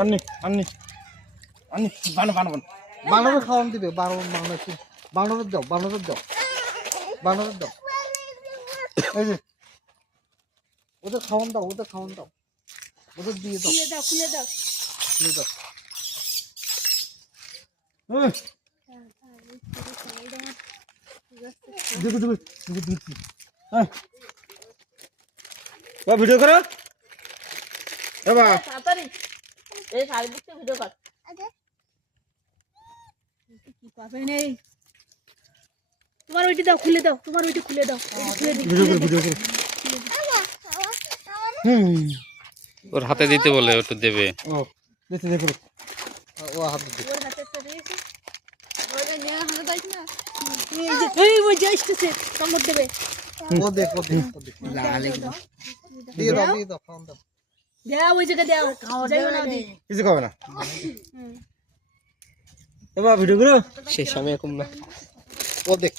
আন্নি আন্নি আন্নি বানো বানরের খাওয়ান দিবে বানরের দাও এই যে ওদের খাওয়ান দাও ওদের দিয়ে দাও খুলে দাও এই দেখো বা ভিডিও করো বাবা তাড়াতাড়ি এই শাড়ি বুঝতে ভিডিও কর কি পাবে নেই তোমার ওইটি দাও খুলে দাও ভিডিও করো ওর হাতে দিতে বলে ওটা দেবে। ও দেখো ও হাত দিবে ওর হাতে একটা দিয়েছি ওরে নিয়ে হাতে দাইছ না ওই যে আসছে কামড় দেবে ও দেখ দিয়ে দাও খাওয়ান দাও দাও ওই জায়গা দাও যাইও না দি কিছু খাবে না এবার ভিডিও করো শেষ আমি এখন না ও দেখ